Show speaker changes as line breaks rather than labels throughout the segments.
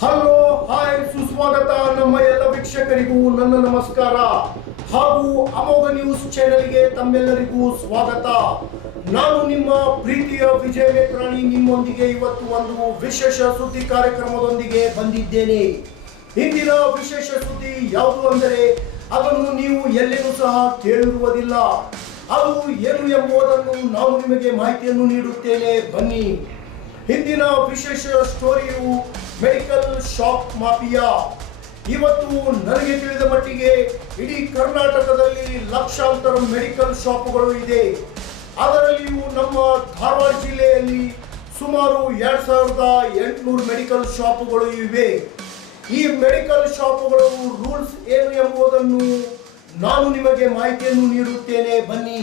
Hello, hi, ಸುಸ್ವಾಗತ ನಮ್ಮ ಎಲ್ಲ ವೀಕ್ಷಕರಿಗೂ ನನ್ನ ನಮಸ್ಕಾರ. ಹಾಗೂ ಅಮೋಘ ನ್ಯೂಸ್ ಚಾನೆಲ್ಗೆ ತಮ್ಮೆಲ್ಲರಿಗೂ ಸ್ವಾಗತ. ನಾನು ನಿಮ್ಮ ಪ್ರೀತಿಯ ವಿಜಯ ವೇತ್ರಾಣಿ ನಿಮ್ಮೊಂದಿಗೆ ಇವತ್ತು ಒಂದು ವಿಶೇಷ ಸುದ್ದಿ ಕಾರ್ಯಕ್ರಮದೊಂದಿಗೆ ಬಂದಿದ್ದೇನೆ. ಇಂದಿನ ವಿಶೇಷ ಸುದ್ದಿ ಯಾವುದು ಅಂದರೆ, ಅದನ್ನು ನೀವು ಎಲ್ಲಿಯೂ ಸಹ ಕೇಳಿರುವುದಿಲ್ಲ ಅದು ಏನು ಎಂಬುದನ್ನು ನಾನು ನಿಮಗೆ ಮಾಹಿತಿಯನ್ನು ನೀಡುತ್ತೇನೆ. ಬನ್ನಿ. ಹಿಂದಿನ ವಿಶೇಷ ಸ್ಟೋರಿಯು ಮೆಡಿಕಲ್ ಶಾಪ್ ಮಾಫಿಯಾ ಇವತ್ತು ನನಗೆ ತಿಳಿದ ಮಟ್ಟಿಗೆ ಇಡೀ ಕರ್ನಾಟಕದಲ್ಲಿ ಲಕ್ಷಾಂತರ ಮೆಡಿಕಲ್ ಶಾಪ್ಗಳು ಇದೆ. ಅದರಲ್ಲಿಯೂ ನಮ್ಮ ಧಾರವಾಡ ಜಿಲ್ಲೆಯಲ್ಲಿ ಸುಮಾರು ಎರಡ್ ಸಾವಿರದ ಎಂಟುನೂರು ಮೆಡಿಕಲ್ ಶಾಪ್ಗಳು ಇವೆ. ಈ ಮೆಡಿಕಲ್ ಶಾಪ್ಗಳು ರೂಲ್ಸ್ ಏನು ಎಂಬುದನ್ನು ನಾನು ನಿಮಗೆ ಮಾಹಿತಿಯನ್ನು ನೀಡುತ್ತೇನೆ. ಬನ್ನಿ.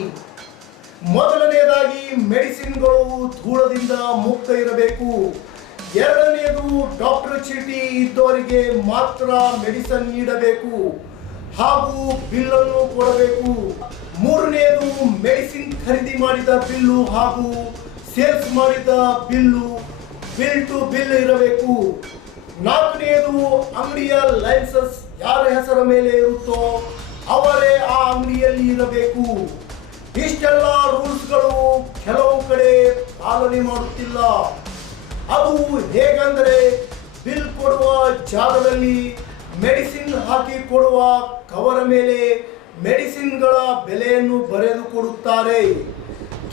ಮೊದಲನೆಯದಾಗಿ ಮೆಡಿಸಿನ್ಗಳು ಧೂಳದಿಂದ ಮುಕ್ತ ಇರಬೇಕು. ಎರಡನೆಯದು ಡಾಕ್ಟರ್ ಚೀಟಿ ಇದ್ದವರಿಗೆ ಮಾತ್ರ ಮೆಡಿಸನ್ ನೀಡಬೇಕು ಹಾಗೂ ಬಿಲ್ಲನ್ನು ಕೊಡಬೇಕು. ಮೂರನೆಯದು ಮೆಡಿಸಿನ್ ಖರೀದಿ ಮಾಡಿದ ಬಿಲ್ಲು ಹಾಗೂ ಸೇಲ್ಸ್ ಮಾಡಿದ ಬಿಲ್ಲು ಬಿಲ್ ಟು ಬಿಲ್ ಇರಬೇಕು. ನಾಲ್ಕನೆಯದು ಅಂಗಡಿಯ ಲೈಸೆನ್ಸ್ ಯಾರ ಹೆಸರ ಮೇಲೆ ಇರುತ್ತೋ ಅವರೇ ಆ ಅಂಗಡಿಯಲ್ಲಿ ಇರಬೇಕು. ಇಷ್ಟೆಲ್ಲ ರೂಲ್ಸ್ಗಳು ಕೆಲವು ಕಡೆ ಪಾಲನೆ ಮಾಡುತ್ತಿಲ್ಲ. ಅದು ಹೇಗಂದ್ರೆ ಬಿಲ್ ಕೊಡುವ ಜಾಗದಲ್ಲಿ ಮೆಡಿಸಿನ್ ಹಾಕಿ ಕೊಡುವ ಕವರ ಮೇಲೆ ಮೆಡಿಸಿನ್ಗಳ ಬೆಲೆಯನ್ನು ಬರೆದು ಕೊಡುತ್ತಾರೆ.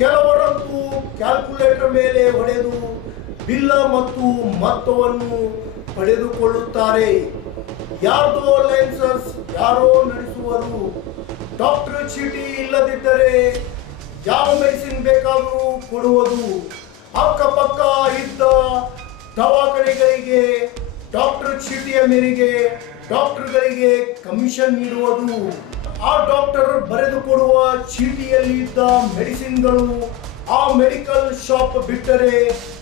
ಕೆಲವರಂತೂ ಕ್ಯಾಲ್ಕುಲೇಟರ್ ಮೇಲೆ ಹೊಡೆದು ಬಿಲ್ಲ ಮತ್ತು ಮೊತ್ತವನ್ನು ಪಡೆದುಕೊಳ್ಳುತ್ತಾರೆ. ಯಾರ್ದೋ ಲೈನ್ಸಸ್ ಯಾರೋ ನಡೆಸುವರು. ಡಾಕ್ಟರ್ ಚೀಟಿ ಇಲ್ಲದಿದ್ದರೆ ಯಾವ ಮೆಡಿಸಿನ್ ಬೇಕಾದರೂ ಕೊಡುವುದು. ಅಕ್ಕಪಕ್ಕ ಇದ್ದ ದವಾಖಾನೆಗಳಿಗೆ ಡಾಕ್ಟರ್ ಚೀಟಿಯ ಮೇರೆಗೆ ಡಾಕ್ಟರ್ಗಳಿಗೆ ಕಮಿಷನ್ ನೀಡುವುದು. ಆ ಡಾಕ್ಟರ್ ಬರೆದು ಕೊಡುವ ಚೀಟಿಯಲ್ಲಿ ಇದ್ದ ಮೆಡಿಸಿನ್ಗಳು ಆ ಮೆಡಿಕಲ್ ಶಾಪ್ ಬಿಟ್ಟರೆ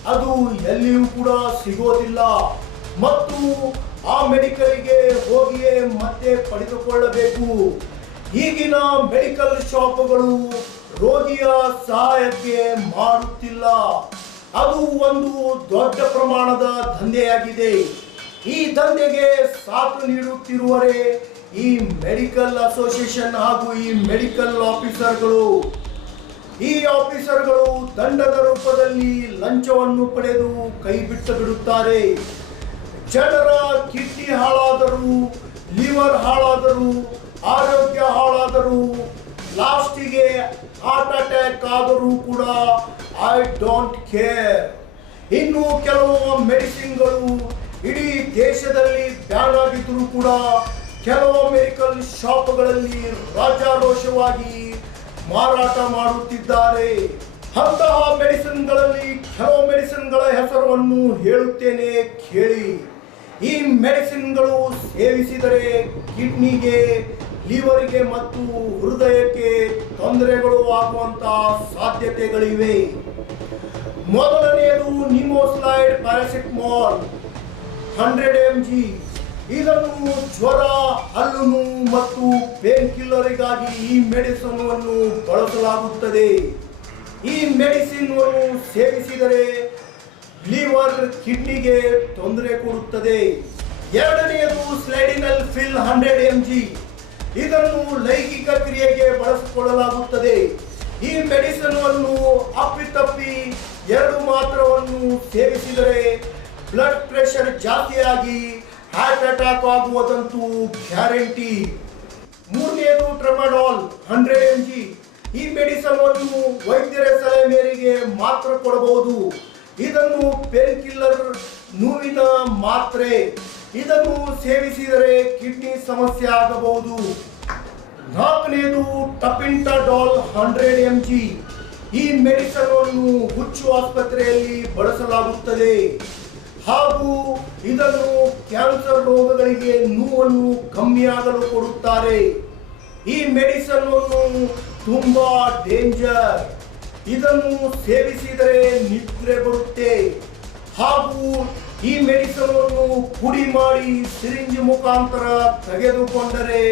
ಅದು ಎಲ್ಲಿಯೂ ಕೂಡ ಸಿಗೋದಿಲ್ಲ. ಮತ್ತು ಆ ಮೆಡಿಕಲ್ಗೆ ಹೋಗಿಯೇ ಮತ್ತೆ ಪಡೆದುಕೊಳ್ಳಬೇಕು. ಈಗಿನ ಮೆಡಿಕಲ್ ಶಾಪ್ಗಳು ರೋಗಿಯ ಸಹಾಯಕ್ಕೆ ಮಾಡುತ್ತಿಲ್ಲ ಅದು ಒಂದು ದೊಡ್ಡ ಪ್ರಮಾಣದ ದಂಧೆಯಾಗಿದೆ. ಈ ದಂಧೆಗೆ ಸಾಥ್ ನೀಡುತ್ತಿರುವರೇ ಈ ಮೆಡಿಕಲ್ ಅಸೋಸಿಯೇಷನ್ ಹಾಗೂ ಈ ಮೆಡಿಕಲ್ ಆಫೀಸರ್ಗಳು. ಈ ಆಫೀಸರ್ಗಳು ದಂಡದ ರೂಪದಲ್ಲಿ ಲಂಚವನ್ನು ಪಡೆದು ಕೈ ಬಿಟ್ಟು ಬಿಡುತ್ತಾರೆ. ಜನರ ಕಿಡ್ನಿ ಹಾಳಾದರೂ, ಲಿವರ್ ಹಾಳಾದರೂ, ಆರೋಗ್ಯ ಹಾಳಾದರೂ ಲಾಸ್ಟಿಗೆ ಹಾರ್ಟ್ ಅಟ್ಯಾಕ್ ಆದರೂ ಕೂಡ ಐ ಡೋಂಟ್ ಕೇರ್ ಇನ್ನು ಕೆಲವು ಮೆಡಿಸಿನ್ಗಳು ಇಡೀ ದೇಶದಲ್ಲಿ ಬ್ಯಾನ್ ಆಗಿದ್ದರೂ ಕೂಡ, ಕೆಲವು ಮೆಡಿಕಲ್ ಶಾಪ್ಗಳಲ್ಲಿ ರಾಜಾರೋಷವಾಗಿ ಮಾರಾಟ ಮಾಡುತ್ತಿದ್ದಾರೆ. ಅಂತಹ ಮೆಡಿಸಿನ್ಗಳಲ್ಲಿ ಕೆಲವು ಮೆಡಿಸಿನ್ಗಳ ಹೆಸರನ್ನು ಹೇಳುತ್ತೇನೆ ಕೇಳಿ. ಈ ಮೆಡಿಸಿನ್ಗಳು ಸೇವಿಸಿದರೆ ಕಿಡ್ನಿಗೆ ಲಿವರ್ಗೆ ಮತ್ತು ಹೃದಯಕ್ಕೆ ತೊಂದರೆಗಳು ಆಗುವಂತಹ ಸಾಧ್ಯತೆಗಳಿವೆ. ಮೊದಲನೆಯದು nimesulide paracetamol, hundred M G. ಇದನ್ನು ಜ್ವರ ಹಲ್ಲುನು ಮತ್ತು ಪೇನ್ ಕಿಲ್ಲರಿಗಾಗಿ ಈ ಮೆಡಿಸಿನ್ ಅನ್ನು ಬಳಸಲಾಗುತ್ತದೆ. ಈ ಮೆಡಿಸಿನ್ ಸೇವಿಸಿದರೆ ಲಿವರ್ ಕಿಡ್ನಿಗೆ ತೊಂದರೆ ಕೊಡುತ್ತದೆ. ಎರಡನೆಯದು sildenafil hundred M G. ಇದನ್ನು ಲೈಂಗಿಕ ಕ್ರಿಯೆಗೆ ಬಳಸಿಕೊಳ್ಳಲಾಗುತ್ತದೆ. ಈ ಮೆಡಿಸನ್ ಅನ್ನು ಅಪ್ಪಿತಪ್ಪಿ ಎರಡು ಮಾತ್ರವನ್ನು ಸೇವಿಸಿದರೆ ಬ್ಲಡ್ ಪ್ರೆಷರ್ ಜಾಸ್ತಿಯಾಗಿ ಹಾರ್ಟ್ ಅಟ್ಯಾಕ್ ಆಗುವುದಂತೂ ಗ್ಯಾರಂಟಿ ಮೂರನೆಯದು ಟ್ರಮಡಾಲ್ ಹಂಡ್ರೆಡ್ ಎಂ ಜಿ ಈ ಮೆಡಿಸನ್ ಅನ್ನು ವೈದ್ಯರ ಸಲಹೆ ಮೇರೆಗೆ ಮಾತ್ರ ಕೊಡಬಹುದು. ಇದನ್ನು ಪೇನ್ ಕಿಲ್ಲರ್ ನೋವಿನ ಮಾತ್ರೆ. ಇದನ್ನು ಸೇವಿಸಿದರೆ ಕಿಡ್ನಿ ಸಮಸ್ಯೆ ಆಗಬಹುದು. ನಾಲ್ಕನೆಯದು ಟಪಿಂಟಾಡಾಲ್ ಹಂಡ್ರೆಡ್ ಎಂ ಜಿ ಈ ಮೆಡಿಸನ್ ಅನ್ನು ಹುಚ್ಚು ಆಸ್ಪತ್ರೆಯಲ್ಲಿ ಬಳಸಲಾಗುತ್ತದೆ. ಹಾಗೂ ಇದನ್ನು ಕ್ಯಾನ್ಸರ್ ರೋಗಗಳಿಗೆ ನೋವನ್ನು ಕಮ್ಮಿಯಾಗಲು ಕೊಡುತ್ತಾರೆ. ಈ ಮೆಡಿಸನ್ ಅನ್ನು ತುಂಬಾ ಡೇಂಜರ್. ಇದನ್ನು ಸೇವಿಸಿದರೆ ನಿದ್ರೆ ಬರುತ್ತೆ. ಹಾಗೂ ಈ ಮೆಡಿಸನ್ ಅನ್ನು ಪುಡಿ ಮಾಡಿ ಸಿರಿಂಜ್ ಮುಖಾಂತರ ತೆಗೆದುಕೊಂಡರೆ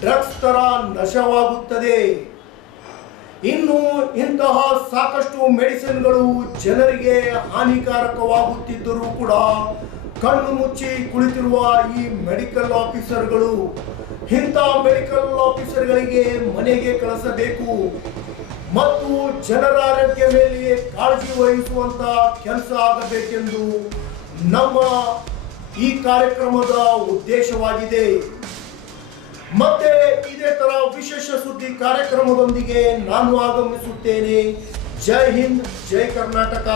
ಡ್ರಗ್ಸ್ ತರ ನಶವಾಗುತ್ತದೆ. ಇನ್ನು ಇಂತಹ ಸಾಕಷ್ಟು ಮೆಡಿಸಿನ್ಗಳು ಜನರಿಗೆ ಹಾನಿಕಾರಕವಾಗುತ್ತಿದ್ದರೂ ಕೂಡ ಕಣ್ಣು ಮುಚ್ಚಿ ಕುಳಿತಿರುವ ಈ ಮೆಡಿಕಲ್ ಆಫೀಸರ್ಗಳು ಇಂಥ ಮೆಡಿಕಲ್ ಆಫೀಸರ್ಗಳಿಗೆ ಮನೆಗೆ ಕಳಿಸಬೇಕು. ಮತ್ತು ಜನರ ಆರೋಗ್ಯ ಮೇಲೆ ಕಾಳಜಿ ವಹಿಸುವಂತ ಕೆಲಸ ಆಗಬೇಕೆಂದು ನಮ್ಮ ಈ ಕಾರ್ಯಕ್ರಮದ ಉದ್ದೇಶವಾಗಿದೆ. ಮತ್ತೆ ಇದೇ ತರ ವಿಶೇಷ ಸುದ್ದಿ ಕಾರ್ಯಕ್ರಮದೊಂದಿಗೆ ನಾನು ಆಗಮಿಸುತ್ತೇನೆ. ಜೈ ಹಿಂದ್, ಜೈ ಕರ್ನಾಟಕ.